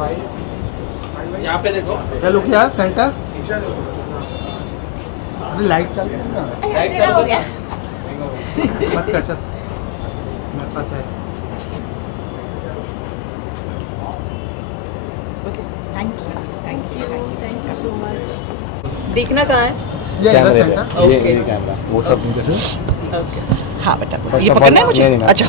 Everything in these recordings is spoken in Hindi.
यहाँ पे देखो, क्या लुक यार सेंटर। अरे लाइट चालू है ना, लाइट चालू हो गया। मत कर चल, मेरे पास है। Thank you so much. देखना कहाँ है? ये इधर कैमरे सेंटर। पे, ये Okay. ये कैमरा, वो सब जैसे ओके हाँ बेटा First ये of all- पकड़ना है मुझे? नहीं, नहीं, अच्छा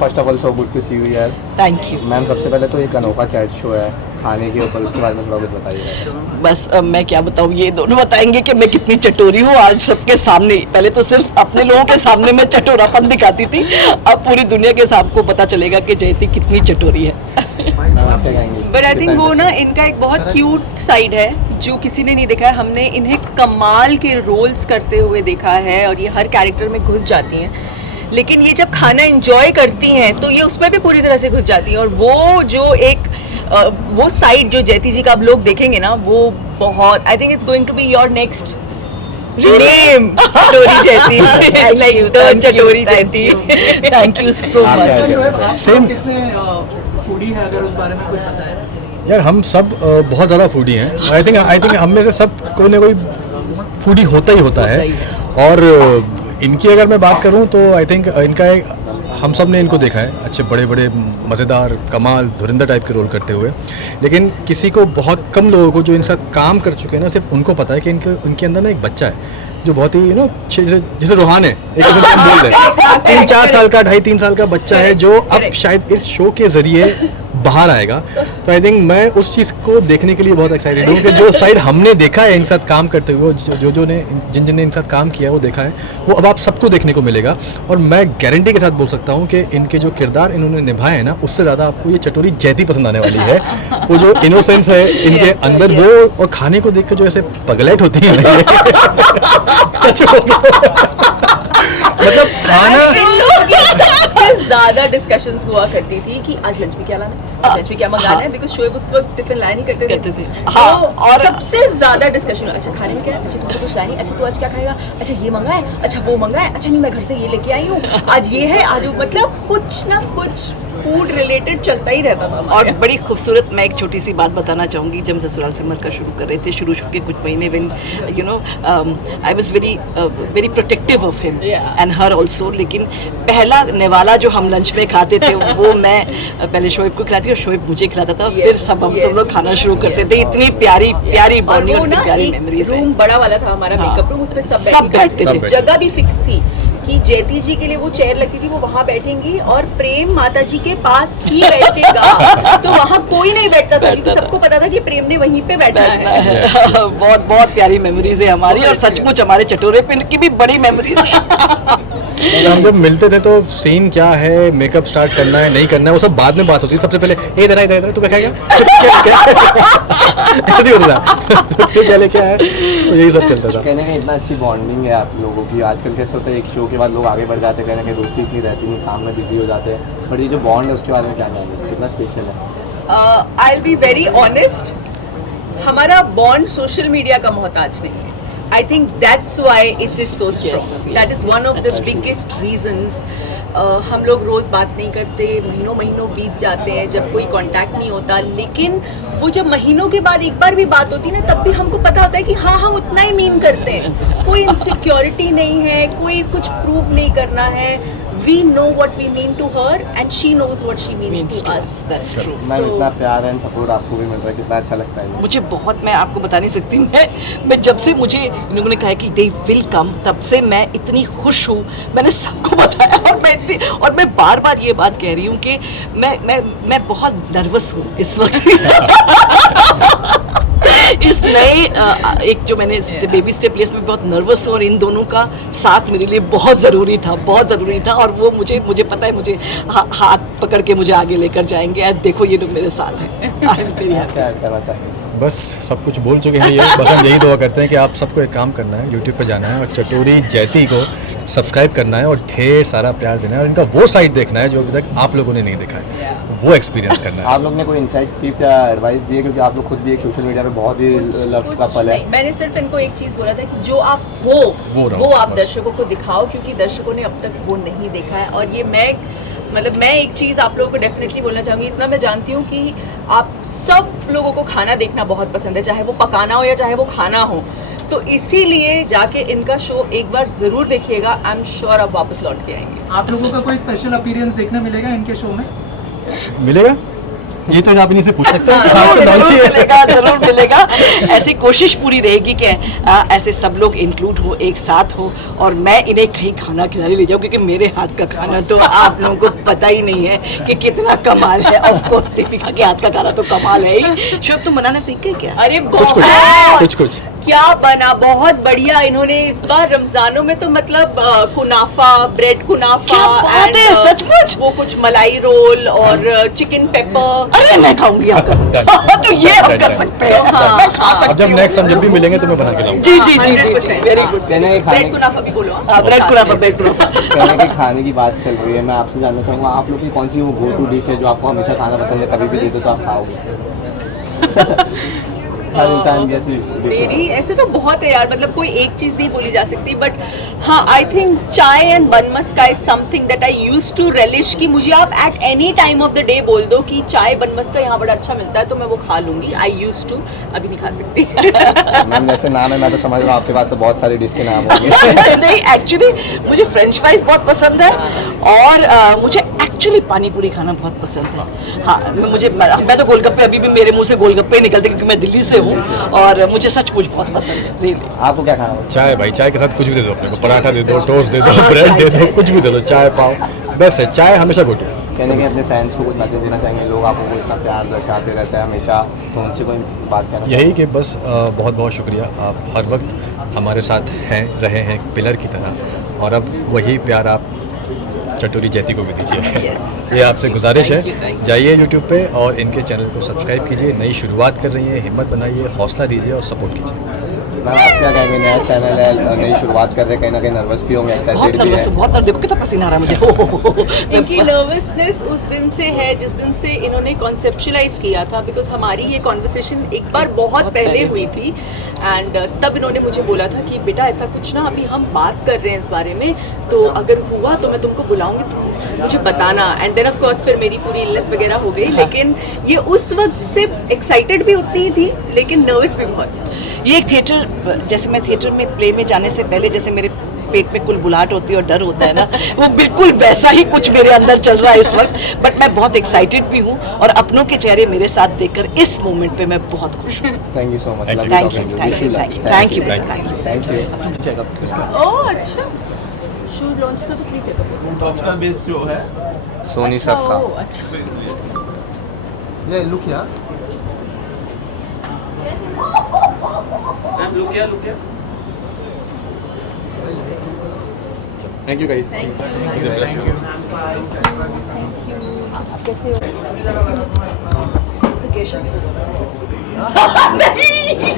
first of all so good to see you यार थैंक यू। मैम। सबसे पहले तो एक अनोखा चैट शो है खाने के ऊपर, उसके बारे में थोड़ा कुछ बताइए। बस अब मैं क्या बताऊँ, ये दोनों बताएंगे कि मैं कितनी चटोरी हूँ। आज सबके सामने, पहले तो सिर्फ अपने लोगों के सामने मैं चटोरापन दिखाती थी, अब पूरी दुनिया के सबको पता चलेगा कि जयती कितनी चटोरी है। मैम आप क्या कहेंगे? बट आई थिंक वो ना इनका एक बहुत क्यूट साइड है जो किसी ने नहीं देखा है। हमने इन्हें कमाल के रोल्स करते हुए देखा है और ये हर कैरेक्टर में घुस जाती हैं, लेकिन ये जब खाना एंजॉय करती हैं तो ये उसमें भी पूरी तरह से घुस जाती हैं। और वो जो एक वो साइड जो जयती जी का आप लोग देखेंगे ना, वो बहुत, I think it's going to be your next name, Chatori Jayati. It's like the चटोरी जयती। थैंक यू सो आप मच। क्या कहेंगे? सेम कितने फूडी है, अगर उस बारे में कुछ बताएं। यार हम सब बहुत ज़्यादा फूडी हैं। आई थिंक हम में से सब कोई ना कोई फूडी होता ही होता है। और इनकी अगर मैं बात करूं तो आई थिंक इनका एक, हम सब ने इनको देखा है अच्छे बड़े बड़े मज़ेदार कमाल धुरंधर टाइप के रोल करते हुए, लेकिन किसी को, बहुत कम लोगों को जो इनके साथ काम कर चुके हैं ना, सिर्फ उनको पता है कि उनके अंदर ना एक बच्चा है जो बहुत ही जैसे रूहान है, एक किस्म का हम बोल रहे हैं 3-4 साल का, 2.5-3 साल का बच्चा है जो अब शायद इस शो के ज़रिए बाहर आएगा। तो आई थिंक मैं उस चीज़ को देखने के लिए बहुत एक्साइटेड हूँ कि जो साइड हमने देखा है इनके साथ काम करते हुए, जो ने जिन ने इनके साथ काम किया है वो देखा है, वो अब आप सबको देखने को मिलेगा। और मैं गारंटी के साथ बोल सकता हूँ कि इनके जो किरदार इन्होंने निभाए हैं ना, उससे ज़्यादा आपको ये चटोरी जयती पसंद आने वाली है। वो जो इनोसेंस है इनके अंदर, वो और खाने को देख के जो ऐसे पगलेट होती है सच मतलब खाना सबसे ज्यादा डिस्कशंस हुआ करती थी कि आज लंच में क्या लाना है, आज लंच में क्या मंगाना है, बिकॉज शोएब उस वक्त टिफिन लाया नहीं करते थे। हाँ, और सबसे ज्यादा डिस्कशन, अच्छा खाने में क्या है, अच्छा तुमको कुछ लानी, अच्छा तू आज क्या खाएगा, अच्छा ये मंगाए, अच्छा वो मंगाए, अच्छा नहीं मैं घर से ये लेके आई हूँ, आज ये है, आज मतलब कुछ ना कुछ फूड रिलेटेड चलता ही रहता था। और बड़ी खूबसूरत, मैं एक छोटी सी बात बताना चाहूँगी। जब ससुराल सिमर का शुरू कर रहे थे, शुरू के कुछ महीने, when you know I was very protective of him and her also. लेकिन पहला निवाला जो हम लंच में खाते थे वो मैं पहले शोएब को खिलाती और शोएब मुझे खिलाता था, फिर सब लोग खाना शुरू करते थे। इतनी प्यारी प्यारी बॉन्डिंग और प्यारी मेमोरीज है। रूम बड़ा वाला था हमारा, हाँ। मेकअप रूम, उसमें सब सब बैठते बैठते थे। थे। जगह भी फिक्स थी कि जयती जी के लिए वो चेयर लगती थी, वो वहाँ बैठेंगी और प्रेम माता जी के पास ही बैठेगा। तो वहाँ कोई नहीं बैठता था क्योंकि सबको पता था कि प्रेम ने वहीं पे बैठना है। बहुत बहुत प्यारी मेमोरीज है हमारी, और सचमुच हमारे चटोरे पिन की भी बड़ी मेमोरीज है। हम जब मिलते थे तो सीन क्या है, मेकअप स्टार्ट करना है नहीं करना है, वो सब बाद में बात होती है। सबसे पहले ये इधर इधर तू क्या खाएगा ऐसे ही होता था। तो क्या लेके आया, तो यही सब चलता था। कहने में इतना अच्छी बॉन्डिंग है आप लोगों की। आजकल कैसे होता है, एक शो के बाद लोग आगे बढ़ जाते हैं, कहने की दोस्ती इतनी रहती नहीं, काम में बिजी हो जाते हैं, बट ये जो बॉन्ड है उसके बारे में क्या जानेंगे, कितना स्पेशल है? I will be very honest, हमारा बॉन्ड सोशल मीडिया का मोहताज नहीं है। I think that's why it is so strong. That is one of the biggest reasons. हम लोग रोज़ बात नहीं करते, महीनों महीनों बीत जाते हैं जब कोई कांटेक्ट नहीं होता, लेकिन वो जब महीनों के बाद एक बार भी बात होती है ना, तब भी हमको पता होता है कि हाँ हम उतना ही मीन करते हैं। कोई इनसिक्योरिटी नहीं है, कोई कुछ प्रूव नहीं करना है। We know what we mean to her and she knows what she means to us. That's true. Ma'am इतना प्यार एंड सपोर्ट आपको भी मिल रहा है, कितना अच्छा लगता है। मुझे बहुत, मैं आपको बता नहीं सकती, मैं जब से मुझे इन लोगों ने कहा कि दे विल कम, तब से मैं इतनी खुश हूँ। मैंने सबको बताया और मैं बार बार ये बात कह रही हूँ कि मैं बहुत नर्वस हूँ इस वक्त। इस नए एक जो मैंने बेबी स्टेप लिया, इसमें बहुत नर्वस हूँ, और इन दोनों का साथ मेरे लिए बहुत ज़रूरी था, और वो मुझे पता है, मुझे हाथ पकड़ के मुझे आगे लेकर जाएंगे। आज देखो ये लोग मेरे साथ हैं। क्या कहना चाहिए? बस सब कुछ बोल चुके हैं ये, बस हम यही दुआ करते हैं कि आप सबको एक काम करना है, यूट्यूब पे जाना है और चटोरी जयती को सब्सक्राइब करना है और ढेर सारा प्यार देना है, और इनका वो साइड देखना है जो अभी तक आप लोगों ने नहीं देखा है, वो एक्सपीरियंस करना है। आप लोग ने कोई इनसाइट टिप या एडवाइस दी है, क्योंकि आप लोग खुद भी एक सोशल मीडिया पे बहुत ही लव का पल है। मैंने सिर्फ इनको एक चीज बोला था कि जो आप हो वो रहो, वो आप बस। दर्शकों को दिखाओ, क्योंकि दर्शकों ने अब तक वो नहीं देखा है। और ये मैं मतलब मैं एक चीज़ आप लोगों को डेफिनेटली बोलना चाहूँगी, इतना मैं जानती हूँ कि आप सब लोगों को खाना देखना बहुत पसंद है, चाहे वो पकाना हो या चाहे वो खाना हो। तो इसीलिए जाके इनका शो एक बार ज़रूर देखिएगा, आई एम श्योर आप वापस लौट के आएंगे। आप लोगों का कोई स्पेशल अपीयरेंस देखने मिलेगा इनके शो में? मिलेगा, ये तो आप इन्हीं से पूछ सकते हैं। जरूर जरूर मिलेगा, जरूर मिलेगा। ऐसी कोशिश पूरी रहेगी कि ऐसे सब लोग इंक्लूड हो, एक साथ हो, और मैं इन्हें कहीं खाना खिलाने ले जाऊँ, क्योंकि मेरे हाथ का खाना तो आप लोगों को पता ही नहीं है कि कितना कमाल है। ऑफ कोर्स दीपिका के हाथ का खाना तो कमाल है ही। शुभ तुम बनाना सीख गए क्या? अरे कुछ क्या बना, बहुत बढ़िया। इन्होंने इस बार रमजानों में तो मतलब कुनाफा, ब्रेड कुनाफा, क्या बात है, सचमुच? वो कुछ मलाई रोल और चिकन पेपर। अरे मैं खाऊंगी आपका। तो ये हम कर सकते हैं। हाँ, मैं खा अब सकती जब हूँ। नेक्स्ट हम जब भी मिलेंगे तो मैं बना के लाऊंगा। जी जी जी जी, 100%। Very good. कहने के ब्रेड खाने कुनाफा भी बोलो। ब्रेड कुनाफा, ब्रेड कुनाफा। कहने के खाने की बात चल रही है, मैं आपसे जानना चाहूँगा आप लोग की कौन सी वो गो टू डिश है जो आपको हमेशा खाना पसंद है, कभी भी दे दो तो आप खाओगे? हर इंसान की ऐसी dish मेरी ऐसे तो बहुत है यार, मतलब कोई एक चीज़ नहीं बोली जा सकती, बट हाँ I think chai and bun maska is something that I used to relish. कि मुझे आप at any time of the day बोल दो कि चाय बन मस्का यहाँ बड़ा अच्छा मिलता है तो मैं वो खा लूँगी। आई यूज टू, अभी नहीं खा सकती। मैम जैसे नाम है, मैं तो समझ रहा हूँ आपके पास तो बहुत सारी डिश के नाम होंगे। नहीं, एक्चुअली मुझे फ्रेंच फ्राइज बहुत पसंद है, और मुझे एक्चुअली पानी पूरी खाना बहुत पसंद है। हाँ, मैं तो गोलगप्पे, अभी भी मेरे मुंह से गोलगप्पे निकलते क्योंकि मैं दिल्ली से हूँ, और मुझे सचमुच बहुत पसंद है रियली। आपको क्या खाना पसंद चाय भाई, चाय के साथ कुछ भी दे दो अपने को, पराठा दे दो, टोस्ट दे दो, ब्रेड दे दो, कुछ भी दे दो, चाय पाओ बेस्ट है। चाय हमेशा गुड है। है? कहने के अपने फैंस को कुछ मैसेज देना चाहेंगे, लोग आपको इतना प्यार दर्शाते रहते हैं हमेशा, तो उनसे कोई बात करना यही कि बस बहुत बहुत शुक्रिया, आप हर वक्त हमारे साथ हैं, रहे हैं एक पिलर की तरह, और अब वही प्यार आप चटोरी जैती को भी दीजिए। ये आपसे गुजारिश है, जाइए यूट्यूब पे और इनके चैनल को सब्सक्राइब कीजिए। नई शुरुआत कर रही है, हिम्मत बनाइए, हौसला दीजिए और सपोर्ट कीजिए। मैम आप क्या कहेंगे, नया चैनल है, नई शुरुआत कर रहे हैं, कहीं ना कहीं नर्वस भी होंगे, बहुत एक्साइटेड भी नर्वस है? हूँ, बहुत। देखो कितना पसीना आ रहा है मुझे। इनकी नर्वसनेस उस दिन से है जिस दिन से इन्होंने कॉन्सेप्चुलाइज किया था, बिकॉज हमारी ये कॉन्वर्सेशन एक बार बहुत पहले हुई थी, एंड तब इन्होंने मुझे बोला था कि बेटा ऐसा कुछ ना, अभी हम बात कर रहे हैं इस बारे में, तो अगर हुआ तो मैं तुमको बुलाऊंगी, तुम मुझे बताना। एंड देन ऑफ कोर्स फिर मेरी पूरी इलनेस वगैरह हो गई, लेकिन ये उस वक्त से एक्साइटेड भी उतनी ही थी लेकिन नर्वस भी बहुत थी। ये एक थिएटर, जैसे मैं थिएटर में प्ले में जाने से पहले जैसे मेरे पेट में कुलबुलाहट होती है और डर होता है ना, वो बिल्कुल वैसा ही कुछ मेरे अंदर चल रहा है इस वक्त। बट मैं बहुत एक्साइटेड भी हूँ, और अपनों के चेहरे मेरे साथ देखकर इस मोमेंट पे मैं बहुत खुश हूँ। Thank you so much. Thank you, thank you, thank you, thank you, thank you. Checkup oh अच्छा, शो लॉन्च था तो फ्री चेकअप आपका बेस जो है सोनी सब का। ओह अच्छा। ये लुक यार, थैंक यू गाइस।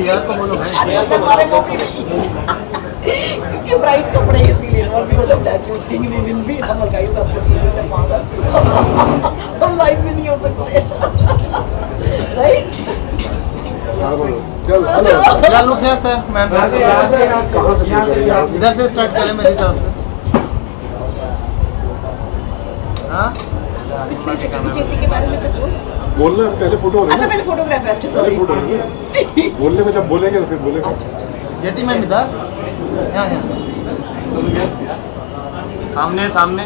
यार को बोलो भाई। क्योंकि ब्राइट कपड़े इसीलिए, और because of that you think we will be हम गाइस ऑफ हम लाइव में नहीं हो सकते, राइट? चल हेलो, क्या लुक है सर? मैम इधर से स्टार्ट करें, मेरी तरफ से। हाँ, चेती के बारे में तो बोल। बोलना पहले फोटो हो रही अच्छा है पहले फोटोग्राफ है, अच्छा पहले सॉरी। फोटो हो रही है। बोलने में जब बोलेंगे तो फिर बोलेंगे। यदि मैम इधर, यहाँ सामने सामने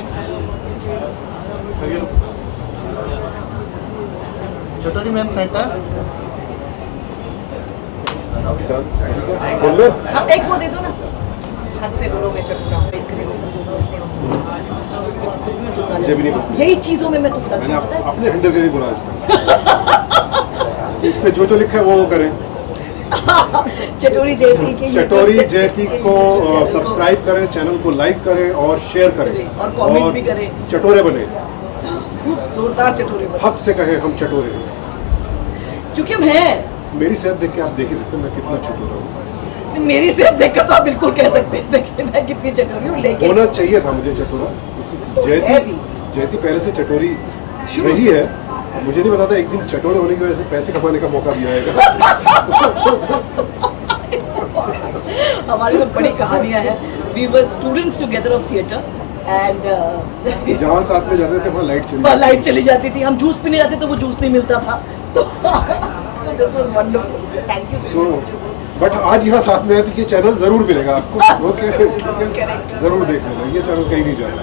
चटोरी मैम सेंटर। बोल ले। हाँ, एक वो दे दो ना, हाथ से बोलो, मैं चटूरा एक करें मुझे भी नहीं पता। यही चीजों में मैं तुझसे मैंने पता है। अपने हैंडल के लिए बोला आज तक। इस पे जो लिखा है वो करें। चटोरी जयती के चटोरी जयती को सब्सक्राइब करें, चैनल को लाइक करें और शेयर करें, और कमेंट भी करें। चटोरे बने, खूब जोरदार चटोरी बनो। हक से कहें हम चटोरे हैं। क्योंकि हम हैं। मेरी सेहत देख के आप देख ही सकते हैं मैं कितना चटोरा हूँ। मेरी सेहत देखकर तो आप बिल्कुल कह सकते हैं कि मैं कितनी चटोरी हूँ, लेकिन होना चाहिए था मुझे चटोरा। है जयती भी। जयती पहले से चटोरी शुरू रही है, मुझे नहीं पता था एक दिन चटोरे होने की वजह से पैसे कमाने का मौका भी आएगा। हमारी तो बड़ी कहानियां हैं। We were students together of theatre, and जहाँ साथ में जाते थे वहाँ लाइट चली लाइट चली जाती थी, हम जूस पीने जाते तो वो जूस नहीं मिलता था, तो this was wonderful, thank you so much. But आज यहाँ साथ में आती कि चैनल जरूर मिलेगा आपको, ओके जरूर देख लेना, ये चैनल कहीं नहीं जा रहा।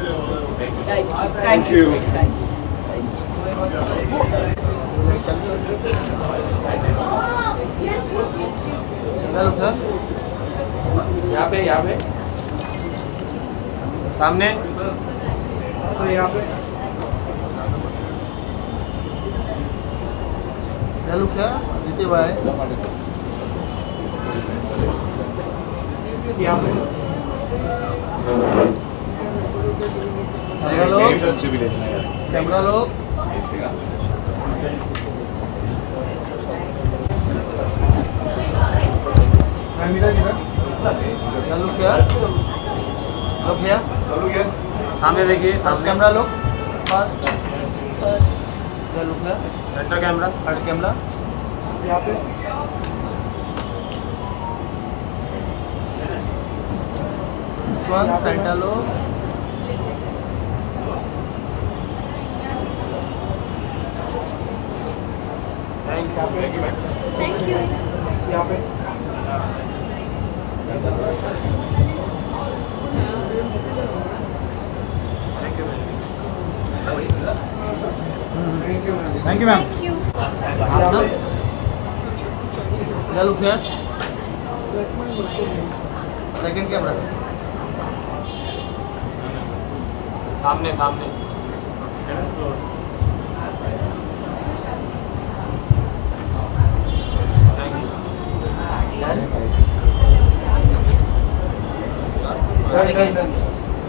Thank you. यहाँ पे सामने तो यहाँ पे हेलो क्या दीदी भाई यहाँ पे कैमरा लो, कैमरा लो, हेलो क्या लो क्या सामने देखिए, फर्स्ट सामने कैमरा लो, फर्स्ट हेलो क्या सेंटर कैमरा। थर्ड कैमरा यहाँ पे one centre low, thank you. यहाँ पे थैंक यू मैम। हेलो क्या सेकंड कैमरा सामने सामने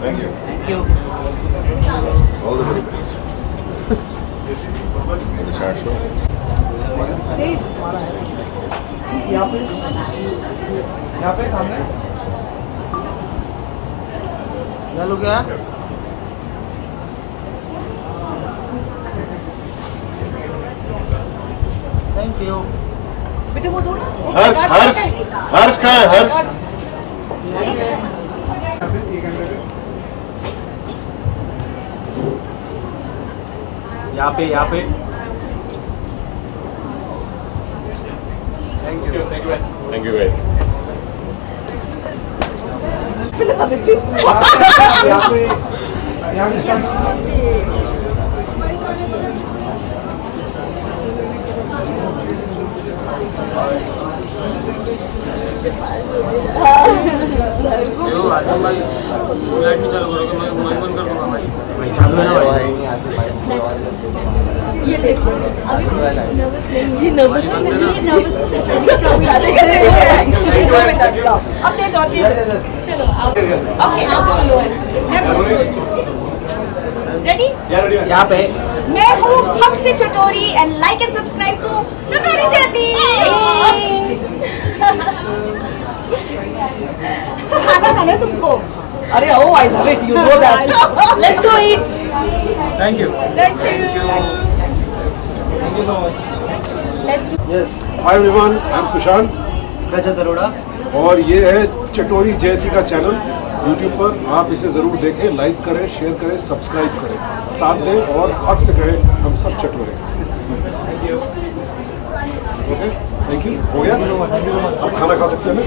thank you, thank you. All the very best. यहाँ पे सामने हेलो क्या थैंक यू। बेटे वो दो ना, हर्ष हर्ष हर्ष कहाँ है हर्ष? यहाँ पे थैंक यू गाइस। लगा देती हूँ। यहाँ पे यो आजम भाई लाइट नहीं चालू करोगे, मैं बंद कर दूंगा भाई। चालू है ना भाई? ये देखो अभी ये नर्वस है, ये नर्वस है, इसका प्रॉब्लम आ रहा है। अब दे दो, चलो आप ओके आप रेडी। यहाँ पे मैं हूँ हक से Chatori and like and subscribe to Chatori Jaati. खाना खाना है तुमको। अरे ओ I love it, you know that. Let's go eat. Thank you. Thank you. Let's do. Yes, hi everyone, I am Sushant Rajat Arora. और ये है चटोरी जयती का चैनल यूट्यूब पर। आप इसे ज़रूर देखें, लाइक करें, शेयर करें, सब्सक्राइब करें, साथ दें और हक से कहें हम सब चटोरे। Thank you. Okay, thank you. हो गया, अब खाना खा सकते हैं ना?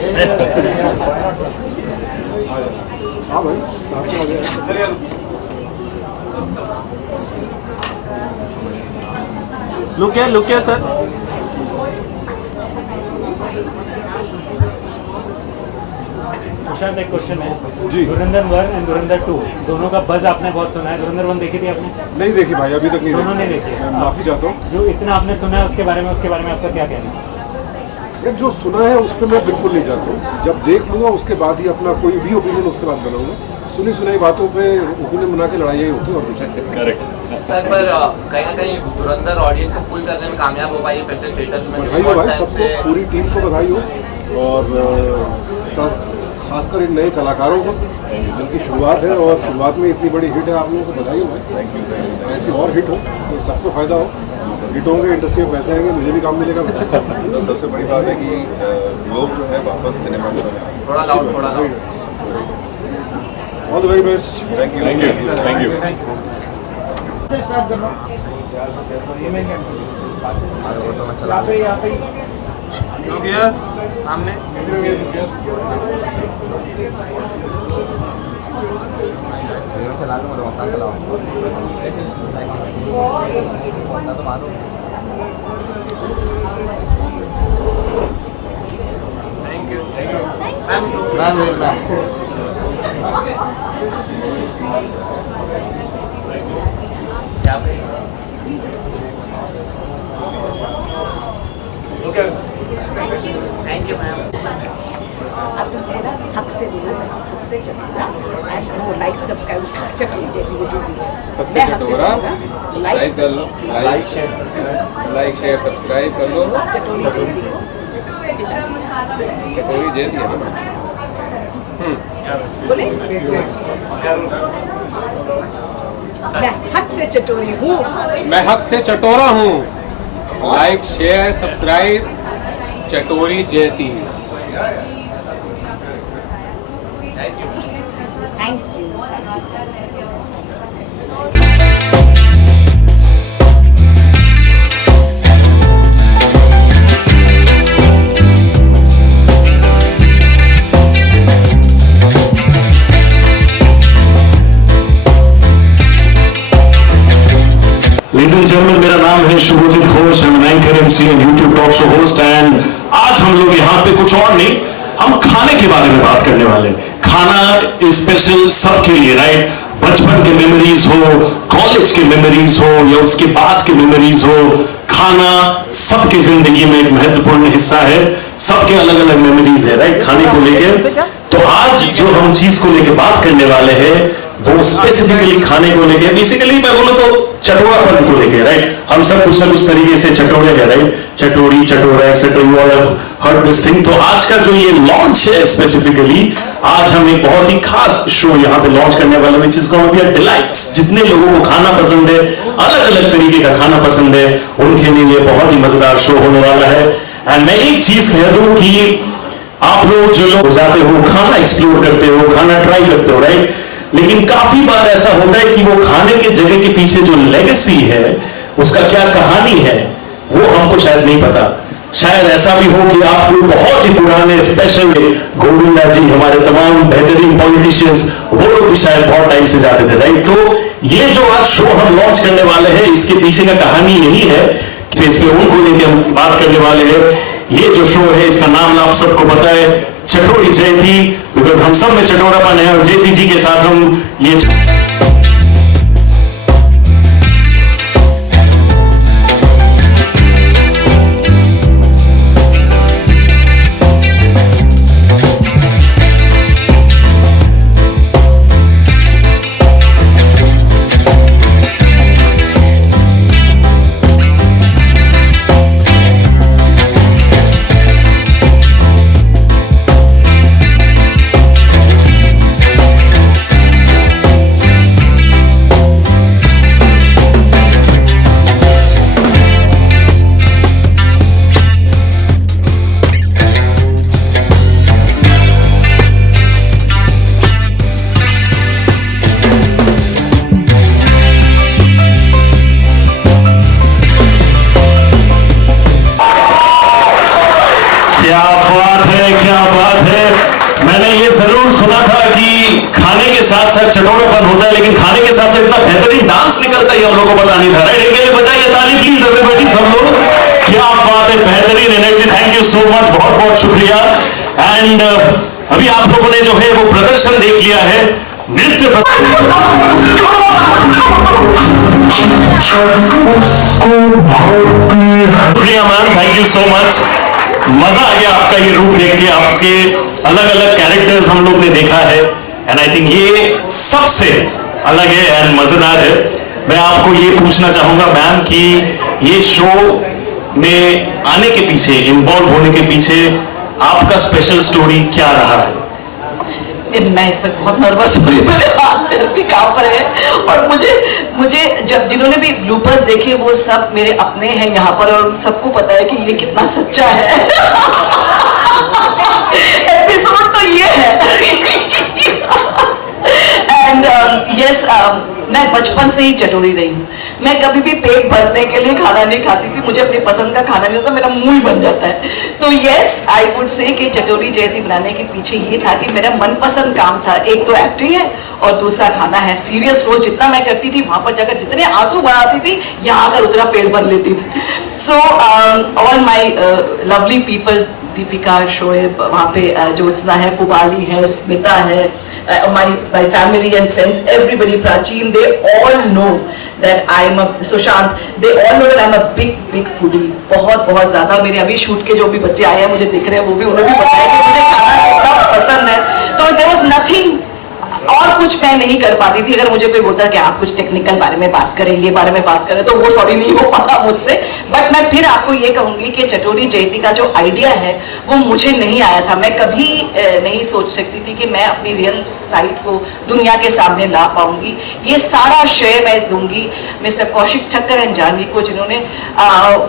हाँ भाई, साथ में आ गया। लुक है सर। प्रशांत, एक क्वेश्चन है जी। धुरंधर 1 एंड धुरंधर 2 दोनों का बज आपने बहुत सुना है। धुरंधर 1 देखी थी आपने? नहीं देखी भाई, अभी तक नहीं दोनों नहीं देखी। मैं माफ़ी चाहता हूँ। जो इतना आपने सुना है उसके बारे में आपका क्या कहना है? यार जो सुना है उस पर मैं बिल्कुल नहीं जाता हूँ। जब देख लूँगा उसके बाद ही अपना कोई भी ओपिनियन उसके बाद बनाऊंगा। सुनी सुनाई बातों पे ओपिनियन बना के लड़ाइयाँ होती हैं और कुछ। करेक्ट सर, पर कहीं ना कहीं धुरंधर ऑडियंस को फुल करने में कामयाब हो पाई है, फिर से थिएटर्स में। बधाई हो भाई सबको, पूरी टीम को बधाई हो और साथ खासकर इन नए कलाकारों को जिनकी शुरुआत है और शुरुआत में इतनी बड़ी हिट है। आप लोगों को बधाई हो भाई। Thank you. ऐसी और हिट हो तो सबको फायदा हो। हिट होंगे, इंडस्ट्री में पैसे आएंगे, मुझे भी काम मिलेगा। तो सबसे बड़ी बात है कि लोग जो है वापस सिनेमा में थोड़ा लाउड, थोड़ा loud. All the very best. Thank you thank you thank you. लोग यार सामने चला लो मतलब अपना चलाओ तो मारो। Thank you thank you ma'am. अब तुम है ना हक से बोलो, हक से चटोरा एंड वो लाइक सब्सक्राइब चटोरी जैसी वो जो भी है हक से चटोरा लाइक कर लो, लाइक शेयर सब्सक्राइब कर लो। चटोरी जैसी चटोरी जेती है ना बोले मैं हक से चटोरी हूँ। मैं हक से चटोरा हूँ। लाइक शेयर सब्सक्राइब चटोरी जेती। Thank you. Ladies and gentlemen, मेरा नाम है Subhajit Ghosh, I'm an anchor MC and YouTube talk show host and आज हम लोग यहाँ पे कुछ और नहीं, हम खाने के बारे में बात करने वाले हैं। खाना स्पेशल सबके लिए, राइट? बचपन के मेमोरीज हो, कॉलेज के मेमोरीज हो या उसके बाद के मेमोरीज हो, खाना सबके जिंदगी में एक महत्वपूर्ण हिस्सा है। सबके अलग अलग मेमोरीज है, राइट? खाने को लेके। तो आज जो हम चीज को लेके बात करने वाले हैं वो स्पेसिफिकली खाने को लेके, बेसिकली मैं बोलूं तो चटोरापन को लेके, राइट? हम सब कुछ ना कुछ तरीके से चटोरे हैं, राइट? चटोरी, चटोरा, etcetera, you all have heard this thing. तो आज का जो ये लॉन्च है स्पेसिफिकली, आज हम एक बहुत ही खास शो यहाँ पे लॉन्च करने वाले हैं, जिसको हम भी डिलाइट्स। जितने लोगों को खाना पसंद है, अलग अलग तरीके का खाना पसंद है, उनके लिए ये बहुत ही मजेदार शो होने वाला है। एंड मैं एक चीज कह दूं कि आप लोग जो लोग जाते हो, खाना एक्सप्लोर करते हो, खाना ट्राई करते हो, राइट? लेकिन काफी बार ऐसा होता है कि वो खाने के जगह के पीछे जो लेगेसी है, उसका क्या कहानी है, वो हमको शायद नहीं पता। शायद ऐसा भी हो कि आप कोई बहुत ही पुराने स्पेशल गोविंदा जी, हमारे तमाम बेहतरीन पॉलिटिशियंस, वो लोग भी शायद बहुत टाइम से जाते थे, राइट? तो ये जो आज शो हम लॉन्च करने वाले हैं, इसके पीछे का कहानी यही है कि इस पे उनको लेके हम बात करने वाले हैं। ये जो शो है, इसका नाम आप सबको पता है, चटोरी जयती, बिकॉज हम सब में चटोरापन है और जयती जी के साथ हम ये चटोरापन होता है, लेकिन खाने के साथ साथ इतना बेहतरीन डांस निकलता है, हम लोगों को पता नहीं था, राइट? इनके लिए बजाइए ताली प्लीज एवरीबॉडी, सब लोग। क्या बात है, बेहतरीन energy, thank you so much, बहुत बहुत शुक्रिया। एंड अभी आप लोगों ने जो है वो प्रदर्शन देख लिया है, नृत्य शुक्रिया ma'am, thank you so much. मजा आ गया आपका ये रूप देख के, आपके अलग अलग कैरेक्टर्स हम लोग ने देखा है एंड आई थिंक ये सबसे अलग है एंड मजेदार है। मैं आपको ये पूछना चाहूंगा मैम कि ये शो में आने के पीछे, इन्वॉल्व होने के पीछे आपका स्पेशल स्टोरी क्या रहा है? मैं इस वक्त बहुत नर्वस हो रही हूँ, मेरे हाथ पैर भी कांप रहे हैं और मुझे जब जिन्होंने भी ब्लूपर्स देखे वो सब मेरे अपने हैं यहाँ पर और सबको पता है कि ये कितना सच्चा है। एपिसोड तो ये है एंड यस, मैं बचपन से ही चटोरी रही हूँ। मैं कभी भी पेट भरने के लिए खाना नहीं खाती थी, मुझे अपनी पसंद का खाना नहीं होता, मेरा मुंह ही बन जाता है। तो यस, आई वुड से कि चटोरी जयती बनाने के पीछे ये था कि मेरा मनपसंद काम था। एक तो एक्टिंग है और दूसरा खाना है। सीरियस रोल जितना मैं करती थी, वहां पर जाकर जितने आंसू बहाती थी, यहाँ आकर उतना पेट भर लेती थी। So all my lovely people, Deepika, Shoaib, वहाँ पे ज्योत्सना है, पुबाली है, स्मिता है, my family and friends, everybody, Pracheen, they all know that I am a, Sushant, they all know that I am a big foodie, बहुत ज़्यादा। मेरे अभी शूट के जो भी बच्चे आए हैं मुझे दिख रहे हैं, वो भी उन्होंने भी बताया कि मुझे खाना कितना पसंद है। तो there was nothing और कुछ मैं नहीं कर पाती थी। अगर मुझे कोई बोलता कि आप कुछ टेक्निकल बारे में बात करें, ये बारे में बात करें, तो वो सॉरी नहीं हो पाता मुझसे। बट मैं फिर आपको ये कहूँगी कि चटोरी जयती का जो आइडिया है वो मुझे नहीं आया था। मैं कभी नहीं सोच सकती थी कि मैं अपनी रियल साइड को दुनिया के सामने ला पाऊंगी। ये सारा श्रेय मैं दूंगी मिस्टर कौशिक ठक्कर एंड जानवी को, जिन्होंने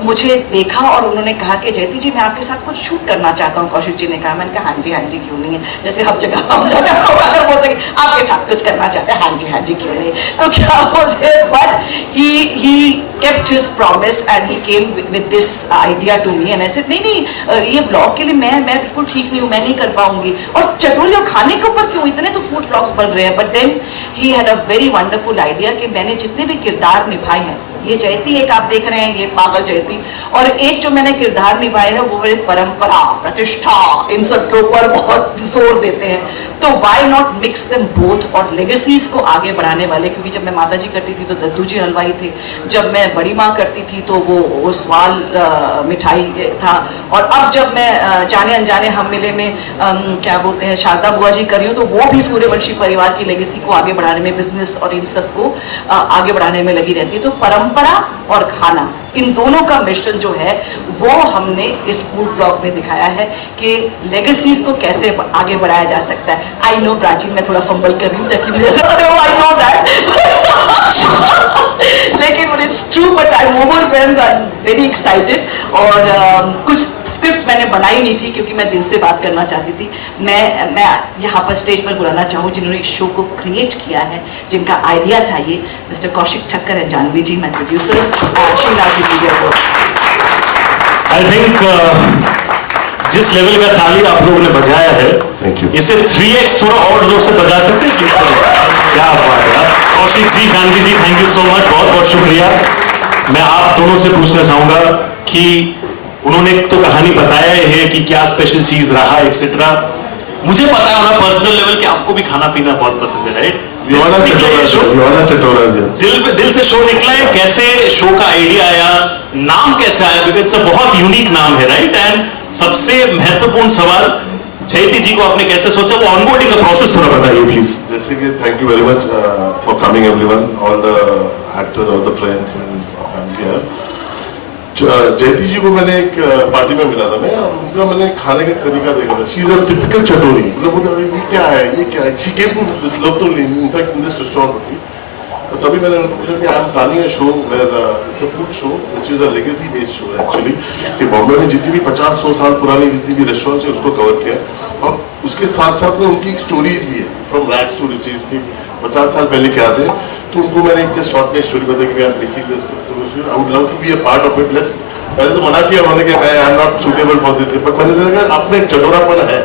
मुझे देखा और उन्होंने कहा कि जयती जी मैं आपके साथ कुछ शूट करना चाहता हूँ। कौशिक जी ने कहा, मैंने कहा हाँ जी क्यों नहीं है। जैसे हम जगह अगर बोलते आपके साथ कुछ करना चाहते हैं, हाँ जी क्यों नहीं। तो क्या बोलते हैं, but he kept his promise and he came with this idea to me and I said नहीं ये ब्लॉग के लिए मैं बिल्कुल ठीक नहीं हूँ, मैं नहीं कर पाऊंगी। और चटोरी और खाने के ऊपर क्यों, इतने तो फूड ब्लॉग्स बन रहे हैं। But then he had a very wonderful idea कि मैंने जितने भी किरदार निभाए हैं, ये जयती एक आप देख रहे हैं, ये पागल जयती, और एक जो मैंने किरदार निभाए हैं वो मेरे परंपरा, प्रतिष्ठा, इन सब के ऊपर बहुत जोर देते हैं। तो why not mix them both, और लेगेसीज को आगे बढ़ाने वाले, क्योंकि जब मैं माता जी करती थी तो दद्दू जी हलवाई थे, जब मैं बड़ी माँ करती थी तो वो स्वाल मिठाई था, और अब जब मैं जाने अनजाने हम मिले में क्या बोलते हैं शारदा बुआ जी कर रही हूँ, तो वो भी सूर्यवंशी परिवार की लेगेसी को आगे बढ़ाने में, बिजनेस और इन सब को आगे बढ़ाने में लगी रहती है। तो परंपरा और खाना, इन दोनों का मिश्रण जो है वो हमने इस फूड ब्लॉग में दिखाया है कि लेगेसीज को कैसे आगे बढ़ाया जा सकता है। आई नो प्राचीन मैं थोड़ा फंबल कर रही हूँ ताकि मुझे आई नो दैट लेकिन it's true, but I am overwhelmed, I am very excited. और कुछ स्क्रिप्ट मैंने बनाई नहीं थी क्योंकि मैं दिल से बात करना चाहती थी। मैं यहाँ पर स्टेज पर बुलाना चाहूँ जिन्होंने इस शो को क्रिएट किया है, जिनका आइडिया था ये, mister Kaushik Thakkar and Janvi ji, my producers, Shriraj media works. I think जिस लेवल का ताली आप लोगों ने बजाया है, थैंक यू, इसे 3x थोड़ा और जोर से बजा सकते हैं? क्या बात है। कौशिक जी, जानवी जी, थैंक यू सो मच, बहुत बहुत शुक्रिया। मैं आप दोनों से पूछना चाहूंगा कि उन्होंने तो कहानी बताया है कि क्या स्पेशल चीज रहा एक्सेट्रा। मुझे पता है ऑन पर्सनल लेवल कि आपको भी खाना पीना बहुत पसंद है, राइट? दिल से शो निकला है। कैसे शो का आइडिया आया, नाम कैसे आया? बिकॉज बहुत यूनिक नाम है, राइट? एंड सबसे महत्वपूर्ण सवाल, जयती जी को आपने कैसे सोचा, वो ऑनबोर्डिंग का प्रोसेस थोड़ा बताइए प्लीज। जैसे कि thank you very much for coming everyone, all the actors, all the friends and family here. जयती जी को मैंने एक पार्टी में मिला था मैं, और उनका मैंने खाने का तरीका देखा था। शी इज अ टिपिकल चटोरी, मतलब बोलते ये क्या है। She came to this love to in fact in this restaurant only. तो तभी मैंने उनको पूछा कि I am planning a show where it's a food show which is a legacy based show actually, कि बॉम्बे में जितनी भी 50-100 साल पुरानी जितनी भी रेस्टोरेंट्स है उसको कवर किया, और उसके साथ साथ में उनकी स्टोरीज भी है, फ्रॉम रैग्स टू रिचेज की 50 साल पहले क्या थे। तो उनको मैंने एक जस्ट शॉर्ट में स्टोरी बताई कि आप लिखी this, I would love to be a part of it. Let's, पहले तो मना किया उन्होंने कि मैं I am not suitable for this, but मैंने कहा आपने एक चटोरापन है।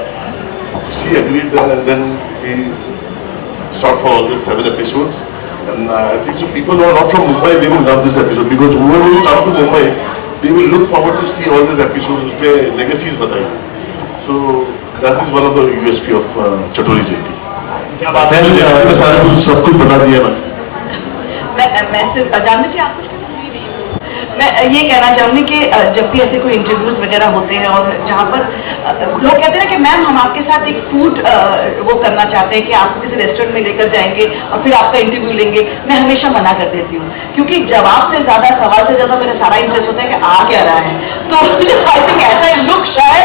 She agreed then, and then we shot for all these 7 episodes, and I think so people who are not from Mumbai, they will love this episode, because whoever will come to Mumbai, they will look forward to see all these episodes, उसपे legacies बताई। So that is one of the USP of चटोरी जयती। क्या बात है, मुझे सारे कुछ सब कुछ बता दिया मैं सिर्फ जानवी जी आप कुछ, मैं ये कहना चाहूँगी कि जब भी ऐसे कोई इंटरव्यूज़ वगैरह होते हैं और जहाँ पर लोग कहते हैं ना कि मैम हम आपके साथ एक फूड वो करना चाहते हैं कि आपको किसी रेस्टोरेंट में लेकर जाएंगे और फिर आपका इंटरव्यू लेंगे, मैं हमेशा मना कर देती हूँ, क्योंकि जवाब से ज़्यादा, सवाल से ज़्यादा मेरा सारा इंटरेस्ट होता है कि आ क्या रहा है। तो आई थिंक ऐसा लुक शायद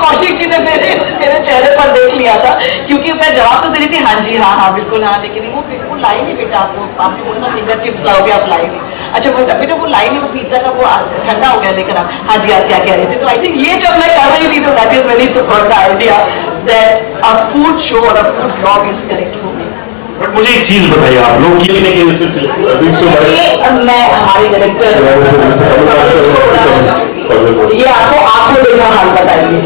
कौशिक जी ने मेरे चेहरे पर देख लिया था, क्योंकि मैं जवाब तो दे रही थी हाँ जी हाँ बिल्कुल हाँ, लेकिन वो बिल्कुल लाई नहीं बेटा, आपने बोला फिंगर चिप्स लाओगे, आप लाई नहीं। अच्छा वो बेटा वो लाई नहीं, वो पिज्जा का वो ठंडा हो गया लेकर आप, हाँ जी आप क्या कह रहे थे। तो आई थिंक ये जब मैं कर रही थी तो that is very good idea that a food show और a food blog is correct for me. But मुझे एक चीज बताइए आप लोग लिखने के सिलसिले मैं हमारे डायरेक्टर ये आपको देखना हाल बताएंगे।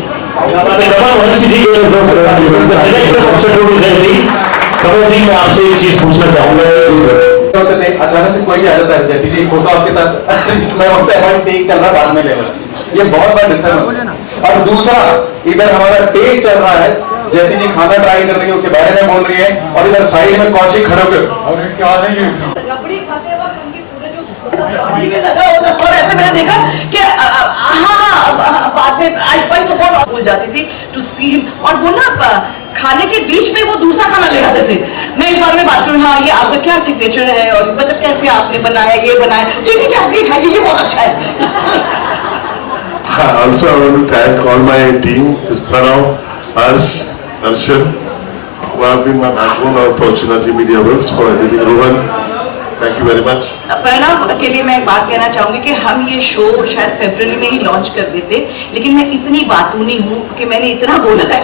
कमल जी मैं आपसे एक चीज पूछना चाहूंगा। अचानक से कोई भी आ जाता है, जैती जी फोटो आपके साथ मैं बोलता है टेक चल रहा बाद में ले लेना, ये बहुत बार डिस्टर्ब। और दूसरा इधर हमारा टेक चल रहा है, जैती जी खाना ट्राई कर रही है, उसके बारे में बोल रही है, और इधर साइड में कौशिक खड़े होकर अरे क्या नहीं है रबड़ी खाते वक्त उनके पूरे जो लगा होता, और ऐसे मैंने देखा कि बाद में आई फॉरगॉट भूल जाती थी टू सी हिम। और वो ना खाने के बीच में वो दूसरा खाना ले आते थे। मैं इस बारे में बात करूँ, हाँ ये आपका क्या सिग्नेचर है और मतलब कैसे आपने बनाया, ये बनाया, जी खाइए ये बहुत अच्छा है। Also, I want to thank all my team, Pranav, Harsh, Arshad, who have been my backbone of Fortunaji Media Works, for editing Rohan. Thank you very much. Pranav के लिए मैं एक बात कहना चाहूँगी कि हम ये शो शायद फरवरी में ही लॉन्च कर देते, लेकिन मैं इतनी बातूनी हूँ कि मैंने इतना बोला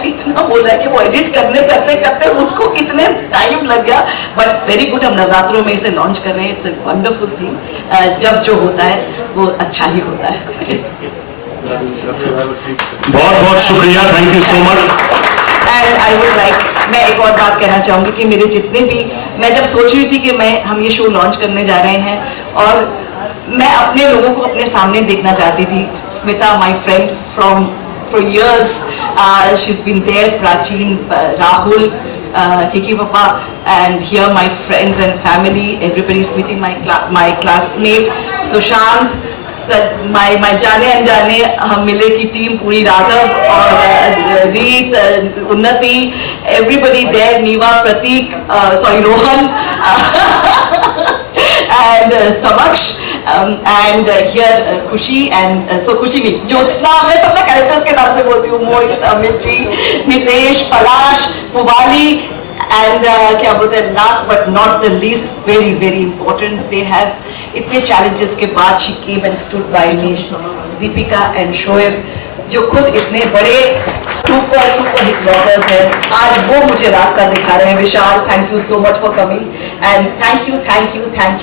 है कि वो एडिट करते उसको इतने टाइम लग गया। बट वेरी गुड, हम नवरात्रों में इसे लॉन्च कर रहे हैं। It's a wonderful thing. जब जो होता है वो अच्छा ही होता है। बहुत बहुत शुक्रिया, thank you so much. And I would like, मैं एक और बात कहना चाहूँगी कि मेरे जितने भी, मैं जब सोच रही थी कि हम ये शो लॉन्च करने जा रहे हैं और मैं अपने लोगों को अपने सामने देखना चाहती थी। Smita my friend from for years, she is been there, Prachin, Rahul, Kiki Papa, and here my friends and family, everybody is meeting my classmate Sushant, my जाने अनजाने हम मिले की टीम पूरी, राघव और रीत, उन्नति, everybody there, नीवा, Prateek, sorry Rohan and Samaksh, and here खुशी and so खुशी नहीं, ज्योत्सना, मैं सबने कैरेक्टर्स के नाम से बोलती हूँ, मोहित, अमित जी, नितेश, पलाश, पुबाली, and क्या बोलते हैं, last but not the least, very very important, they have इतने challenges के बाद she came and stood by me, Deepika and Shoaib, जो खुद इतने बड़े सुपर हिट ब्लॉगर्स हैं, आज वो मुझे रास्ता दिखा रहे हैं। Vishal, thank you so much for coming and thank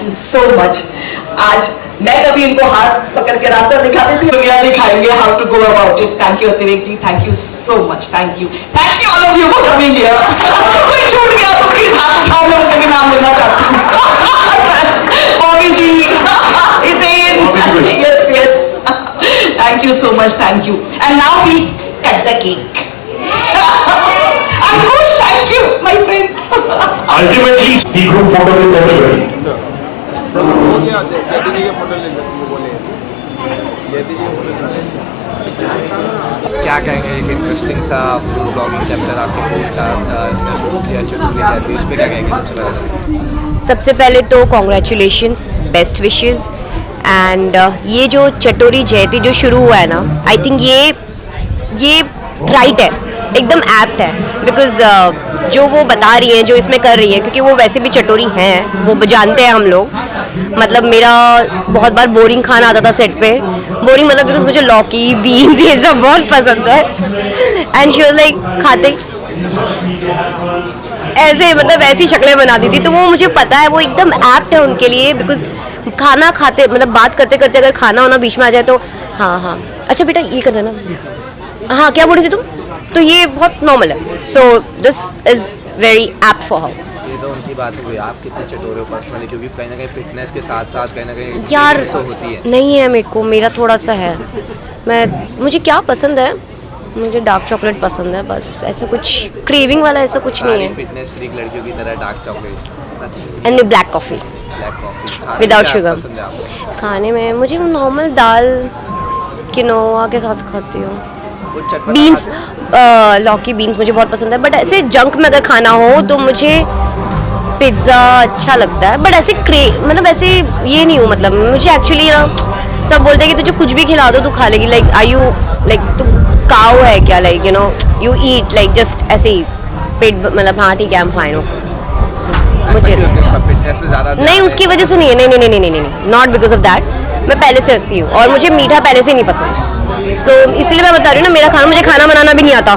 you so much. आज मैं कभी इनको हाथ पकड़ के रास्ता दिखाती थी, दुनिया दिखाएंगे how to go about it. Thank you Atirek ji, thank you so much, thank you all of you for coming here. कोई छूट गया तो प्लीज हाथ उठाओ, मैं उनके नाम लेना चाहती हूँ। Bobby ji, Hiten, yes thank you so much, thank you, and now we cut the cake. Ankush, thank you my friend. Ultimately he group photo with everybody. क्या कहेंगे, एक इंटरेस्टिंग सा फूड ब्लॉगिंग चैप्टर आपके पोस्ट शुरू किया चटोरी, इस पे क्या कहेंगे? सबसे पहले तो कॉन्ग्रेचुलेशंस, बेस्ट विशेस, एंड ये जो चटोरी जयती जो शुरू हुआ है ना, आई थिंक ये राइट है, एकदम एप्ट है, बिकॉज जो वो बता रही है, जो इसमें कर रही है, क्योंकि वो वैसे भी चटोरी हैं, वो जानते हैं हम लोग। मतलब मेरा बहुत बार बोरिंग खाना आता था सेट पे, बोरिंग मतलब बिकॉज मुझे लौकी, बीन्स ये सब बहुत पसंद है, एंड शी वाज लाइक खाते ऐसे, मतलब ऐसी शक्लें बनाती थी, तो वो मुझे पता है वो एकदम एप्ट है उनके लिए, बिकॉज खाना खाते मतलब बात करते करते अगर खाना होना बीच में आ जाए तो हाँ अच्छा बेटा ये कर देना, हाँ क्या बोल रही थी तुम, तो ये बहुत नॉर्मल है। So this is very apt for her. ये तो उनकी बात हुई, आप कितने चटोरे हो पर्सनली, क्योंकि कहीं ना कहीं फिटनेस के साथ साथ कहीं ना कहीं यार तो होती है। नहीं है मेरे को, मेरा थोड़ा सा है, मुझे क्या पसंद है, मुझे डार्क चॉकलेट पसंद है, बस ऐसा कुछ क्रेविंग वाला ऐसा कुछ नहीं है। फिटनेस फ्रीक लड़कियों की तरह dark chocolate and black coffee without sugar. खाने में मुझे नॉर्मल दाल किनोआ के साथ खाती हूँ, बीन्स, लौकी बीन्स मुझे बहुत पसंद है, बट ऐसे जंक में अगर खाना हो तो मुझे पिज़्ज़ा अच्छा लगता है, बट ऐसे मतलब ऐसे ये नहीं हूँ, मतलब मुझे एक्चुअली ना सब बोलते हैं कि तुझे कुछ भी खिला दो तू खा लेगी, लाइक आई यू लाइक तू काऊ है क्या, like you know you eat like just ऐसे ही पेट, मतलब हाँ ठीक है आई एम फाइन, मुझे फिटनेस पे ज़्यादा नहीं उसकी वजह से नहीं है, नहीं नॉट बिकॉज ऑफ दैट, मैं पहले से ऐसी हूँ और मुझे मीठा पहले से नहीं पसंद, सो इसलिए मैं बता रही हूँ ना, मेरा खाना, मुझे खाना बनाना भी नहीं आता,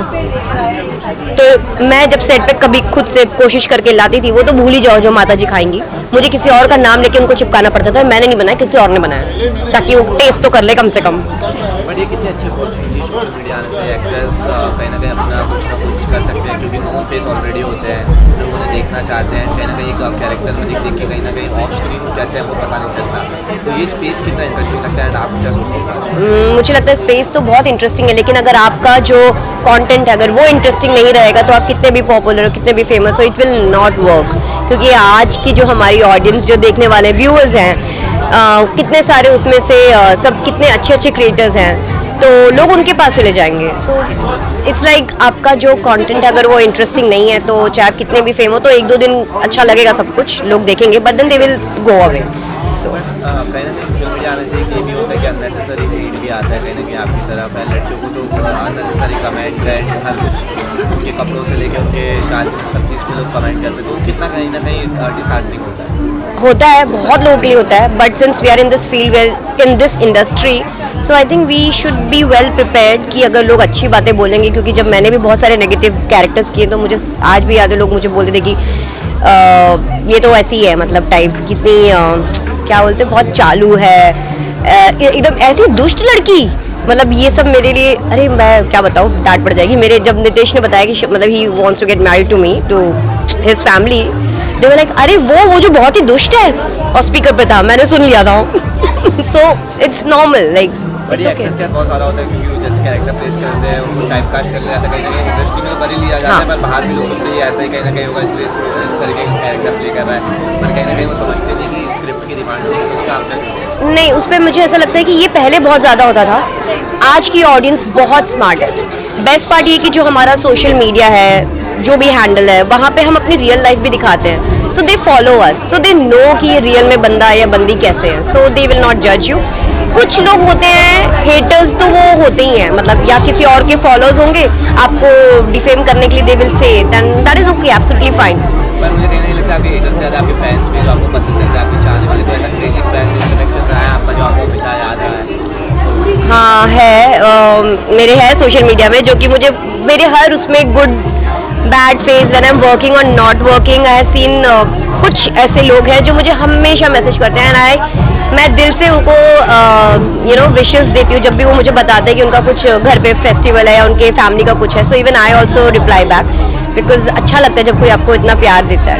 तो मैं जब सेट पे कभी खुद से कोशिश करके लाती थी, वो तो भूल ही जाओ जो माता जी खाएंगी, मुझे किसी और का नाम लेके उनको चिपकाना पड़ता था। मैंने नहीं बनाया, किसी और ने बनाया, ताकि वो टेस्ट तो कर ले कम से कम। बट ये कितनी अच्छी अपॉर्चुनिटी सोशल मीडिया आने से एक्टर्स कहीं ना कहीं अपना कुछ ना कुछ कर सकते हैं, क्योंकि नॉन फेस ऑलरेडी होते हैं, लोग उन्हें देखना चाहते हैं, कहीं ना कहीं एक कैरेक्टर में देख के कहीं ना कहीं ऑफ स्क्रीन जैसे हमको पता नहीं चलता। तो ये स्पेस कितना इंटरेस्टिंग लगता है, आप क्या सोचते हैं? मुझे लगता है स्पेस तो बहुत इंटरेस्टिंग है, लेकिन अगर आपका जो कंटेंट है अगर वो इंटरेस्टिंग नहीं रहेगा तो आप कितने भी पॉपुलर हो, कितने भी फेमस हो, इट विल नॉट वर्क। क्योंकि आज की जो हमारी ऑडियंस, जो देखने वाले व्यूअर्स हैं, कितने सारे उसमें से सब कितने अच्छे अच्छे क्रिएटर्स हैं, तो लोग उनके पास चले जाएंगे। सो इट्स लाइक आपका जो कंटेंट है अगर वो इंटरेस्टिंग नहीं है, तो चाहे आप कितने भी फेम हो, तो एक दो दिन अच्छा लगेगा, सब कुछ लोग देखेंगे, but then they will go away. So कहीं ना कहीं सोशल मीडिया आने से ये भी होता है कि अननेसेसरी हीट भी आता है कहीं ना कहीं आपकी तरफ है। लड़कियों को तो अननेसेसरी कमेंट हर कुछ, उनके कपड़ों से लेकर उनके चाल सब चीज़ पे लोग कमेंट करते हैं, तो कितना कहीं ना कहीं डिसहार्टनिंग होता है, बहुत लोगों के लिए होता है। But since we are in this field, in this industry, so I think we should be well prepared कि अगर लोग अच्छी बातें बोलेंगे, क्योंकि जब मैंने भी बहुत सारे नेगेटिव कैरेक्टर्स किए तो मुझे आज भी याद है, लोग मुझे बोलते थे कि ये तो ऐसी है, मतलब टाइप्स कितनी क्या बोलते हैं, बहुत चालू है, एकदम ऐसी दुष्ट लड़की, मतलब ये सब मेरे लिए, अरे मैं क्या बताऊँ, डांट पड़ जाएगी। मेरे जब नितेश ने बताया कि मतलब he wants to get married to me, to his family, they were like अरे वो जो बहुत ही दुष्ट है, और स्पीकर पे था, मैंने सुन लिया था। सो इट्स नॉर्मल, लाइक बड़ी एक्ट्रेस का बहुत सारा होता है, क्योंकि जैसे कैरेक्टर प्लेस करते हैं उनको टाइप कास्ट कर लिया जाता है, कहीं ना कहीं इंडस्ट्री में तो कर ही लिया जाता है, पर बाहर भी लोग सोचते हैं ऐसा ही कहीं ना कहीं होगा, इसलिए इस तरीके का कैरेक्टर प्ले कर रहा है, पर कहीं ना कहीं वो समझते नहीं कि स्क्रिप्ट की डिमांड होती है, उसका आप क्या सोचते हैं? नहीं, उस पर मुझे ऐसा लगता है कि ये पहले बहुत ज़्यादा होता था, आज की ऑडियंस बहुत स्मार्ट है। बेस्ट पार्ट ये कि जो हमारा सोशल मीडिया है, जो भी हैंडल है, वहाँ पे हम अपनी रियल लाइफ भी दिखाते हैं, सो they follow us, so they know कि ये रियल में बंदा या बंदी कैसे है, सो दे विल नॉट जज यू। कुछ लोग होते हैं हेटर्स, तो वो होते ही हैं, मतलब या किसी और के फॉलोअर्स होंगे, आपको डिफेम करने के लिए they will say, then that is okay, absolutely fine. पर मुझे कहीं नहीं लगता आपके हेटर्स से ज़्यादा आपके फैंस भी जो आपको पसंद करते हैं, आपके चाहने वाले, तो ऐसा क्रेजी फैन कनेक्शन रहा है आपका जो आपको हमेशा याद रहा है? हाँ है, मेरे है सोशल मीडिया में, जो कि मुझे मेरे हर उसमें good bad phase, when I am working और not working, I have seen कुछ ऐसे लोग हैं जो मुझे हमेशा मैसेज करते हैं, मैं दिल से उनको यू नो विशेस देती हूँ जब भी वो मुझे बताते हैं कि उनका कुछ घर पे फेस्टिवल है या उनके फैमिली का कुछ है। So even I also reply back, because अच्छा लगता है जब कोई आपको इतना प्यार देता है।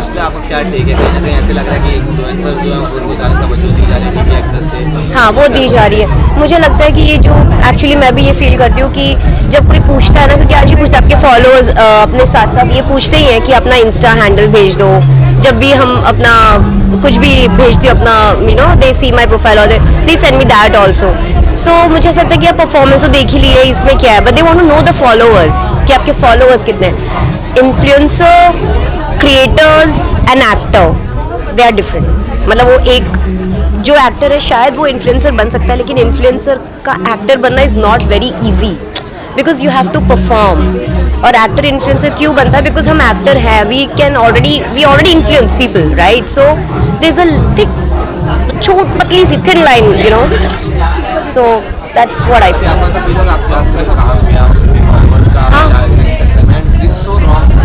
इसमें आपको क्या टेक है? कहीं ना कहीं ऐसे लग रहा है कि इन्फ्लुएंसर जो है वो ज़्यादा तवज्जो दी जा रही है एक्टर से। हाँ, वो दी जा रही है। मुझे लगता है कि ये जो एक्चुअली मैं भी ये फील करती हूँ कि जब कोई पूछता है ना, क्योंकि आज ही पूछता है आपके फॉलोअर्स अपने साथ साथ ये पूछते ही हैं कि अपना इंस्टा हैंडल भेज दो, जब भी हम अपना कुछ भी भेजती हूँ अपना you know they see my profile और please send me that also. So मुझे ऐसा लगता है कि आप परफॉर्मेंस तो देख ही लिए, इसमें क्या है, but they want to know the followers कि आपके फॉलोअर्स कितने हैं। Influencer, creators and actor, they are different. मतलब वो एक जो एक्टर है शायद वो इन्फ्लुएंसर बन सकता है, लेकिन इन्फ्लुएंसर का एक्टर बनना is not very easy because you have to perform. और एक्टर इन्फ्लुएंसर क्यों बनता है? बिकॉज हम एक्टर हैं, we already influence people, right? So there is a thick छोट पतली सी thin line, you know, so that's what I feel.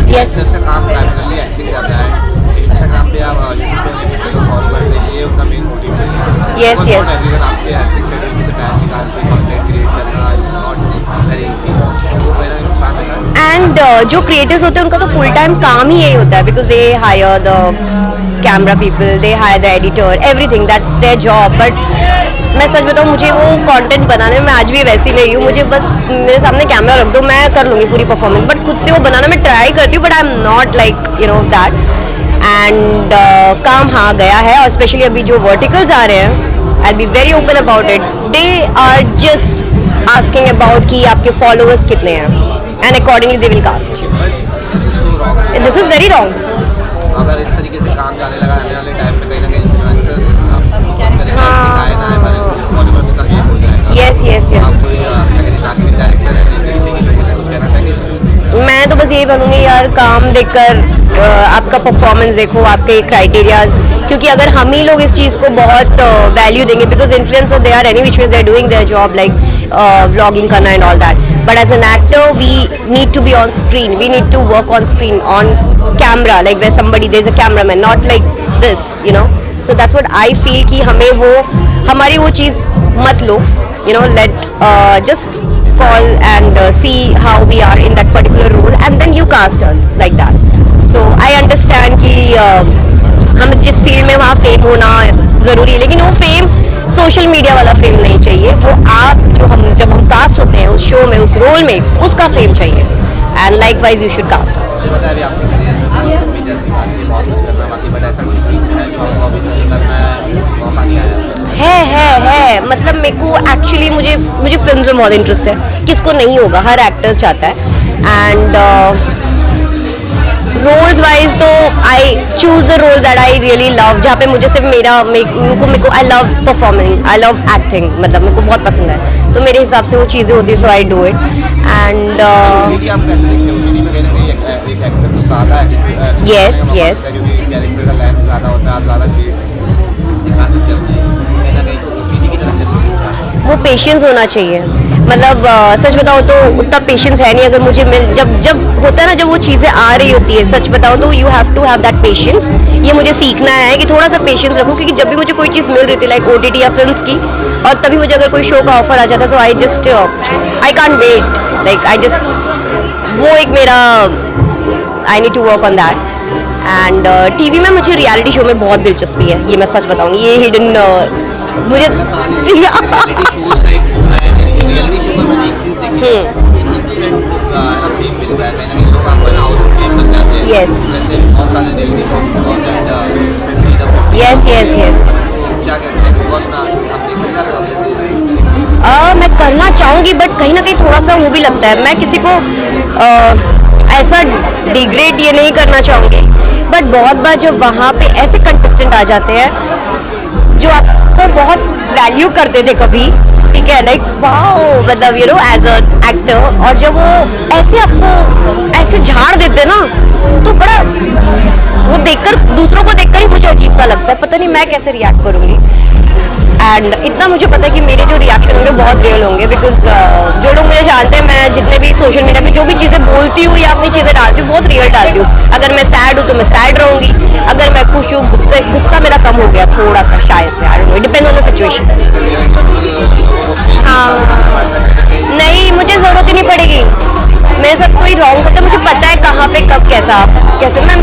Yes. काम प्राइमरली एक्टिंग करता है, इंस्टाग्राम पे आप यूट्यूब पे फॉलो करते हैं, ये उनका मेन मोटिव है। Yes, yes. आपके एक्टिंग शेड्यूल से टाइम निकाल के कंटेंट क्रिएट करना इज नॉट वेरी इजी, वो मेरा नुकसान है। एंड जो क्रिएटर्स होते हैं उनका तो फुल टाइम काम ही यही होता है, because they hire the camera people, they hire the editor, everything, that's their job. But मैं सच बताऊँ, मुझे वो कंटेंट बनाने में मैं आज भी वैसी नहीं हूँ। मुझे बस मेरे सामने कैमरा रख दो, मैं कर लूँगी पूरी परफॉर्मेंस, बट खुद से वो बनाना मैं ट्राई करती हूँ, but I am not like you know that. And काम हाँ गया है, और स्पेशली अभी जो वर्टिकल्स आ रहे हैं, I be very open about it, they are just asking about कि आपके फॉलोअर्स कितने हैं and accordingly they will cast you. This is very wrong. अगर इस तरीके से काम जाने लगा आने वाले टाइम पे, कहीं ना कहीं इन्फ्लुएंसर्स मैं तो बस यही बनूंगी यार, काम देखकर आपका परफॉर्मेंस देखो, आपके क्राइटेरियाज, क्योंकि अगर हम ही लोग इस चीज़ को बहुत वैल्यू देंगे, because influencer they are any which way they are doing their job like vlogging करना and all that, but as an actor we need to be on screen, we need to work on screen on camera, like where somebody there is a cameraman, not like this, you know. So that's what I feel कि हमें वो हमारी वो चीज़ मत लो, you know, let just call and see how we are in that particular role and then you cast us like that. So I understand कि हम जिस फील्ड में वहाँ फेम होना ज़रूरी है, लेकिन वो फेम सोशल मीडिया वाला फेम नहीं चाहिए, वो आप जब हम कास्ट होते हैं उस शो में, उस रोल में, उसका फेम चाहिए. And likewise you should cast us. है मतलब मेरे को एक्चुअली मुझे फिल्म में बहुत इंटरेस्ट है, किसको नहीं होगा, हर एक्टर चाहता है. एंड रोल्स वाइज तो I choose the role that I really love, जहाँ पे मुझे सिर्फ मेरे को I love performing, I love acting, मतलब मेरे को बहुत पसंद है, तो मेरे हिसाब से वो चीज़ें होती है, so I do it. And yes yes, वो पेशेंस होना चाहिए. मतलब सच बताओ तो उतना पेशेंस है नहीं. अगर मुझे जब होता है ना, जब वो चीज़ें आ रही होती है, सच बताओ तो you have to have that patience. ये मुझे सीखना है कि थोड़ा सा पेशेंस रखो, क्योंकि जब भी मुझे कोई चीज़ मिल रही थी लाइक OTT या फिल्म्स की, और तभी मुझे अगर कोई शो का ऑफर आ जाता तो I can't wait, like I just, वो एक मेरा I need to work on that. And TV में मुझे रियलिटी शो में बहुत दिलचस्पी है, ये मैं सच बताऊँगी. ये हिडन मुझे मैं करना चाहूँगी, बट कहीं ना कहीं थोड़ा सा वो भी लगता है, मैं किसी को ऐसा डिग्रेड ये नहीं करना चाहूँगी, बट बहुत बार जब वहाँ पे ऐसे कंटेस्टेंट आ जाते हैं जो आपको बहुत वैल्यू करते थे कभी, ठीक है, लाइक वाओ, मतलब you know as a actor, और जब वो ऐसे आपको ऐसे झाड़ देते ना, तो बड़ा वो देखकर, दूसरों को देखकर ही मुझे अजीब सा लगता है, पता नहीं मैं कैसे रिएक्ट करूँगी. एंड इतना मुझे पता है कि मेरे जो रिएक्शन होंगे बहुत रियल होंगे, बिकॉज जो लोग मुझे जानते हैं, मैं जितने भी सोशल मीडिया पे जो भी चीज़ें बोलती हूँ या अपनी चीज़ें डालती हूँ बहुत रियल डालती हूँ. अगर मैं सैड हूँ तो मैं सैड रहूँगी, अगर मैं खुश हूँ, गुस्सा मेरा कम हो गया थोड़ा सा शायद से, I don't know, depend on the situation. हाँ, नहीं, मुझे ज़रूरत ही नहीं पड़ेगी. मेरे साथ कोई रॉन्ग होता है, मुझे पता है कहाँ पे कब कैसे. मैं